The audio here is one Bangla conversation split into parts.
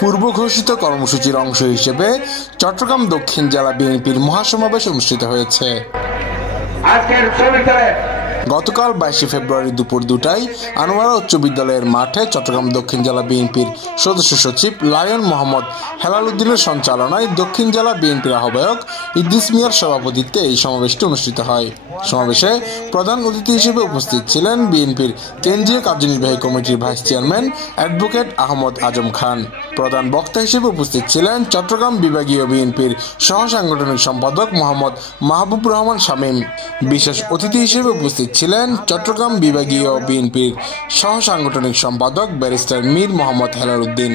পূর্ব ঘোষিত কর্মসূচির অংশ হিসেবে চট্টগ্রাম দক্ষিণ জেলা বিএনপির মহাসমাবেশ অনুষ্ঠিত হয়েছে। গতকাল 22 ফেব্রুয়ারি দুপুর 2টায় আনোয়ারা উচ্চ বিদ্যালয়ের মাঠে চট্টগ্রাম দক্ষিণ জেলা বিএনপির সদস্য সচিব লায়ন মোহাম্মদ হেলাল উদ্দিনের সঞ্চালনায় দক্ষিণ জেলা বিএনপির আহ্বায়ক ইদ্রিস মিয়ার সভাপতিত্বে এই সমাবেশটি অনুষ্ঠিত হয়। সমাবেশে প্রধান অতিথি হিসেবে উপস্থিত ছিলেন বিএনপির কেন্দ্রীয় কার্যনির্বাহী কমিটির vice chairman advocate Ahmad Azam Khan. প্রধান বক্তা হিসেবে উপস্থিত ছিলেন চট্টগ্রাম বিভাগীয় বিএনপির সহ সাংগঠনিক সম্পাদক মোহাম্মদ মাহবুব রহমান শামীম। বিশেষ অতিথি হিসেবে উপস্থিত ছিলেন চট্টগ্রাম বিভাগীয় বিএনপির সহ সাংগঠনিক সম্পাদক ব্যারিস্টার মীর মোহাম্মদ হেলাল উদ্দিন।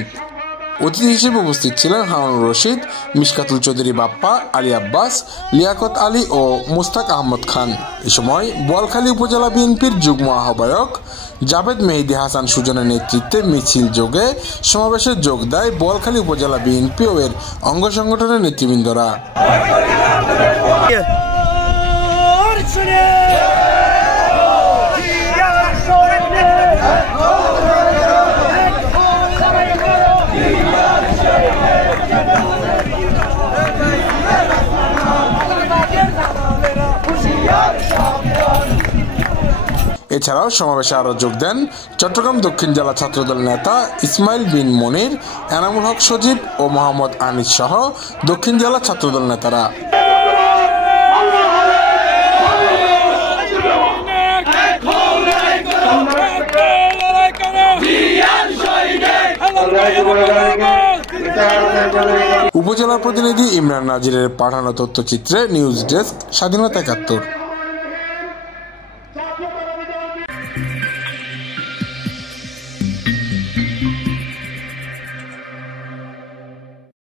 অতিথি হিসেবে উপস্থিত ছিলেন হারুনুর রশিদ, মিশকাতুল চৌধুরী বাপ্পা, আলী আব্বাস, লিয়াকত আলী ও মুস্তাক আহমদ খান। এ সময় বোয়ালখালী উপজেলা বিএনপির যুগ্ম আহ্বায়ক জাভেদ মেহেদী হাসান সুজনের নেতৃত্বে মিছিল যোগে সমাবেশে যোগ দেয় বোয়ালখালী উপজেলা বিএনপি ও এর অঙ্গ সংগঠনের নেতৃবৃন্দরা। এছাড়াও সমাবেশে আরো যোগ দেন চট্টগ্রাম দক্ষিণ জেলা ছাত্রদল নেতা ইসমাইল বিন মনির, এনামুল হক সজীব ও মোহাম্মদ আনিস সহ দক্ষিণ জেলা ছাত্রদল নেতারা। উপজেলা প্রতিনিধি ইমরান নাজিরের পাঠানো তথ্যচিত্রে নিউজ ডেস্ক, স্বাধীনতা ৭১।